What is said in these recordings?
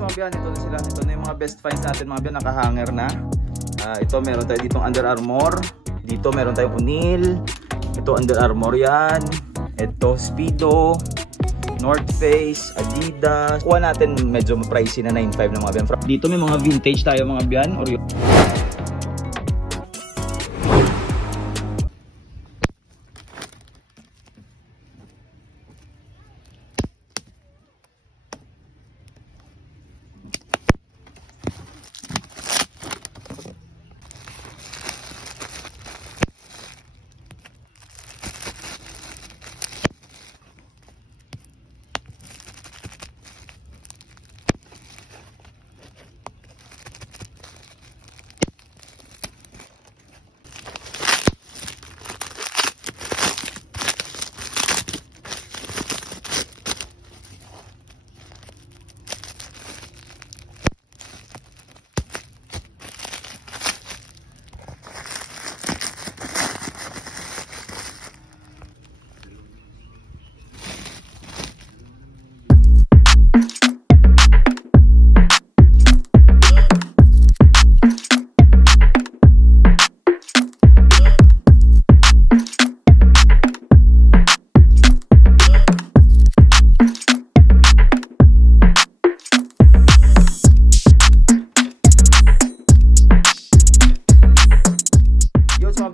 So mga biyan, ito na sila. Ito na yung mga best finds natin mga biyan. Nakahanger na. Ito meron tayo ditong Under Armour. Dito meron tayong O'Neill. Ito Under Armour yan. Ito Speedo, North Face, Adidas. Kuha natin medyo pricey na 9.5 na mga biyan. Dito may mga vintage tayo mga biyan.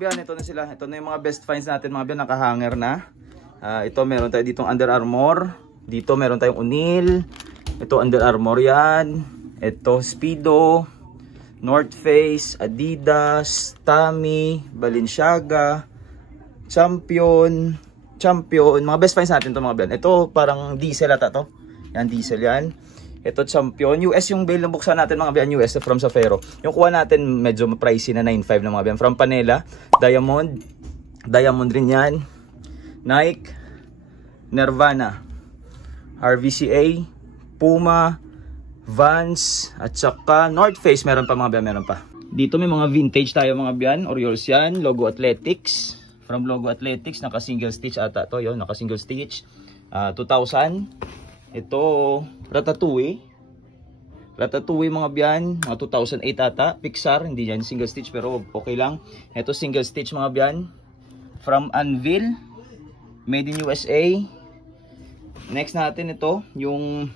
Ito na sila. Ito na yung mga best finds natin mga biyan. Nakahanger na. Ito meron tayo ditong Under Armour. Dito meron tayong O'Neill. Ito Under Armour yan. Ito Speedo, North Face, Adidas, Tommy, Balenciaga, Champion. Mga best finds natin ito mga biyan. Ito parang diesel ata to. Yan, diesel yan. Ito Champion. US yung bail na buksan natin mga biyan. US from Safero. Yung kuha natin medyo pricey na 9.5 na mga biyan. From Panela. Diamond. Diamond rin yan. Nike. Nirvana. RVCA. Puma. Vans. At saka North Face. Meron pa mga biyan. Meron pa. Dito may mga vintage tayo mga biyan. Orioles yan. Logo Athletics. From Logo Athletics. Naka single stitch ata to. Yun. Naka single stitch. 2000. Ito, Ratatouille mga biyan, mga 2008 ata. Pixar, hindi yan single stitch pero okay lang. Ito single stitch mga biyan. From Anvil, made in USA. Next natin ito, yung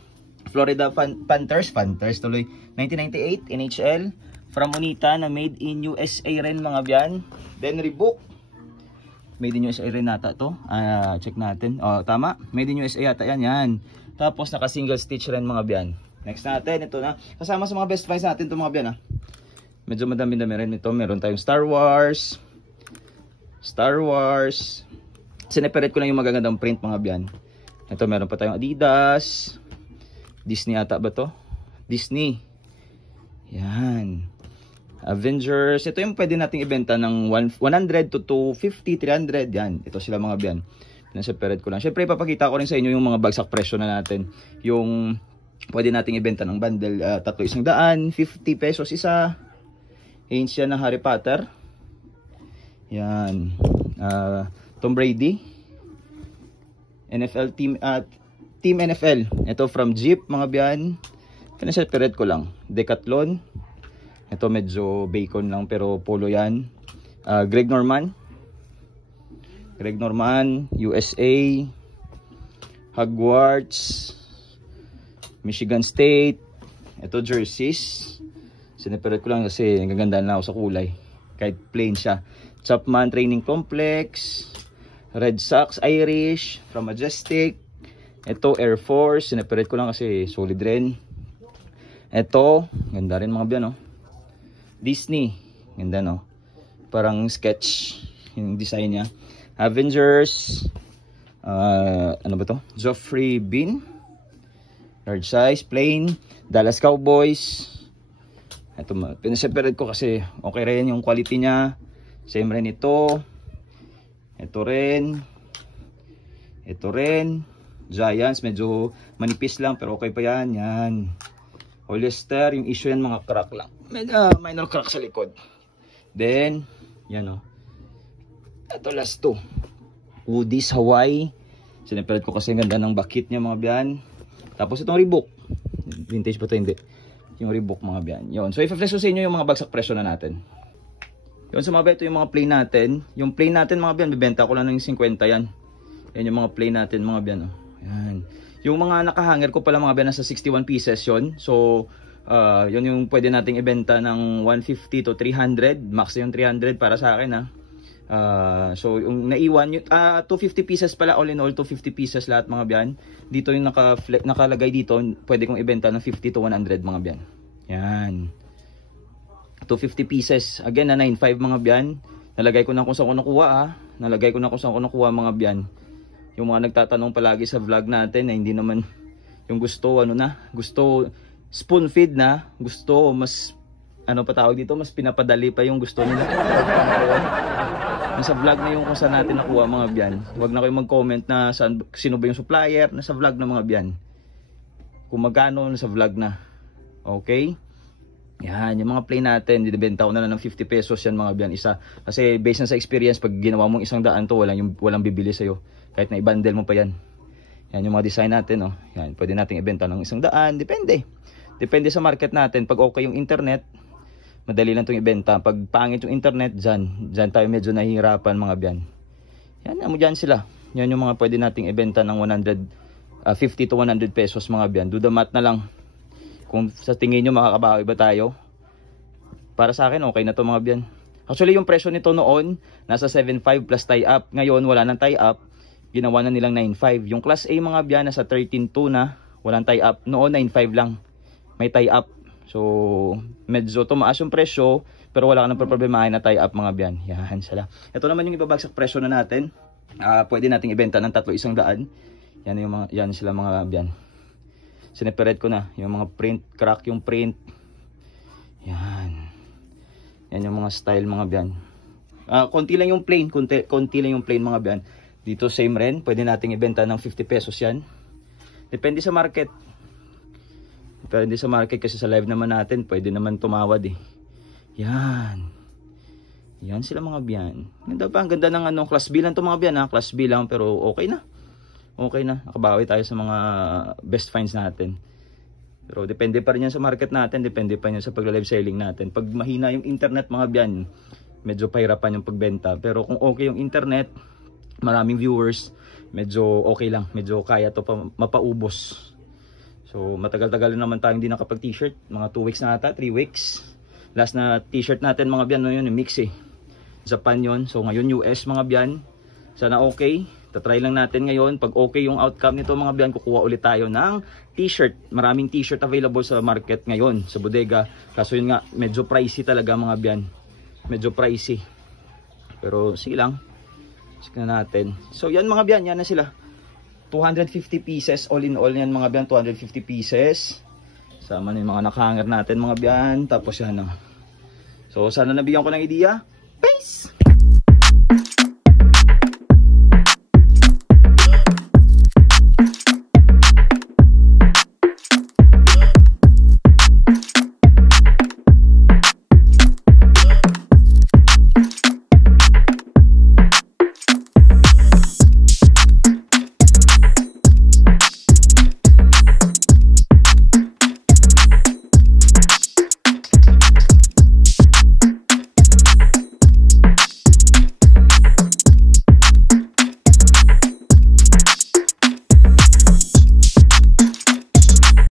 Florida Panthers tuloy. 1998, NHL. From Unita na made in USA rin mga biyan. Then Reebok. Made in USA rin nata to. Check natin. Tama. Made in USA ata yan. Tapos naka single stitch rin mga biyan. Next natin, ito na. Kasama sa mga best finds natin ito mga biyan. Medyo madami-dami rin ito. Meron tayong Star Wars. Sineperate ko lang yung magagandang print mga biyan. Ito meron pa tayong Adidas. Disney ata ba to? Disney. Yan. Avengers. Ito yung pwede nating ibenta ng 100 to 250, 300. Yan. Ito sila mga biyan. Pinaseparate ko lang. Siyempre, ipapakita ko rin sa inyo yung mga bagsak presyo na natin. Yung pwede nating ibenta ng bundle. 300, 50 pesos isa. Range yan na Harry Potter. Yan. Tom Brady. NFL team. Team NFL. Ito from Jeep, mga biyan. Pinaseparate ko lang. Decathlon. Ito medyo bacon lang pero polo yan. Greg Norman, USA, Hogwarts, Michigan State. Ito jerseys. Sineperate ko lang kasi nagaganda na ako sa kulay. Kahit plain siya. Chapman Training Complex, Red Sox Irish from Majestic. Ito Air Force. Sineperate ko lang kasi solid rin. Ito, ganda rin mga biyan, no? Disney. Ganda, no? Parang sketch yung design niya. Avengers, ano ba to? Joffrey Bean, large size, plain. Dallas Cowboys. Ito, pinaseparate ko kasi okay rin yung quality niya. Same rin ito. Ito rin. Giants, medyo manipis lang pero okay pa yan. Yan. Hollister, yung issue yan mga crack lang. Minor crack sa likod. Then, yan o. Ito last to. Hoodies Hawaii. Sineperate ko kasi ganda ng bakit niya mga biyan. Tapos itong Reebok. Vintage ba ito? Hindi. Yung Reebok mga biyan. Yun. So i-flex ko sa inyo yung mga bagsak presyo na natin. Yun sa mga biyan, ito yung mga plain natin. Yung plain natin mga biyan, bibenta ko lang ng 50 yan. Yan yung mga plain natin mga biyan. Oh. Yan. Yung mga nakahanger ko pala mga biyan, nasa 61 pieces yun. So yun yung pwede nating ibenta ng 150 to 300. Max yung 300 para sa akin ha. So yung naiwan, 250 pieces pala all in all, 250 pieces lahat mga biyan. Dito yung nakalagay dito, pwede kong ibenta ng 50 to 100 mga biyan. Yan. 250 pieces. Again na 95 mga biyan. Nalagay ko na kung saan ko nakuha Nalagay ko na kung saan ko nakuha mga biyan. Yung mga nagtatanong palagi sa vlog natin na hindi naman yung gusto gusto spoon feed na, gusto mas pa tawag dito, mas pinapadali pa yung gusto nila. Nasa vlog na yung kung saan natin nakuha mga biyan. Huwag na kayo mag-comment na sino ba yung supplier. Nasa vlog na mga biyan. Kung magkano, nasa vlog na. Okay? Yan, yung mga plain natin, dibenta ko na lang ng 50 pesos yan mga biyan isa. Kasi based na sa experience, pag ginawa mong 100 to, walang bibili sa'yo. Kahit na i-bundle mo pa yan. Yan yung mga design natin. Oh. Yan, pwede natin ibenta ng 100. Depende. Depende sa market natin. Pag okay yung internet, madali lang itong ibenta. Pag pangit yung internet, dyan tayo medyo nahihirapan mga biyan. Yan, dyan sila. Yan yung mga pwede nating ibenta ng 50 to 100 pesos mga biyan. Do the math na lang. Kung sa tingin nyo makakabawi ba tayo. Para sa akin, okay na to mga biyan. Actually, yung presyo nito noon, nasa 7.5 plus tie-up. Ngayon, wala nang tie-up. Ginawa na nilang 9.5. Yung class A mga biyan, nasa 13.2 na. Walang tie-up. Noon, 9.5 lang. May tie-up. So, medyo tumaas yung presyo, pero wala ka nang problemahin na tie-up mga biyan. Yan sila. Ito naman yung ibabagsak presyo na natin. Pwede nating ibenta ng 300. Yan sila mga biyan. Sineperate ko na. Yung mga print, crack yung print. Yan. Yan yung mga style mga biyan. Konti lang yung plain. Konti lang yung plain mga biyan. Dito same rin. Pwede nating ibenta ng 50 pesos yan. Depende sa market. Depende sa market kasi sa live naman natin, pwede naman tumawad eh. Yan. Yan sila mga biyan. Ganda pa, ang ganda ng class B lang to mga biyan Class B lang pero okay na. Okay na. Nakabawi tayo sa mga best finds natin. Pero depende pa rin yan sa market natin, depende pa rin yan sa pagla-live selling natin. Pag mahina yung internet mga biyan, medyo pahirapan yung pagbenta. Pero kung okay yung internet, maraming viewers, medyo okay lang. Medyo kaya to mapaubos. So matagal-tagal naman tayong hindi nakapag t-shirt. Mga 2 weeks na ata, 3 weeks. Last na t-shirt natin mga biyan, yun yung mix eh. Japan yun. So ngayon US mga biyan. Sana okay. Tatry lang natin ngayon. Pag okay yung outcome nito mga biyan, kukuha ulit tayo ng t-shirt. Maraming t-shirt available sa market ngayon, sa bodega. Kaso yun nga, medyo pricey talaga mga biyan. Medyo pricey. Pero sige lang. Sige na natin. So yan mga biyan, yan na sila. 250 pieces all in all yan mga biyan, 250 pieces. Sama na yung mga nakahanger natin mga biyan. Tapos yan So sana nabigyan ko ng idea. Peace!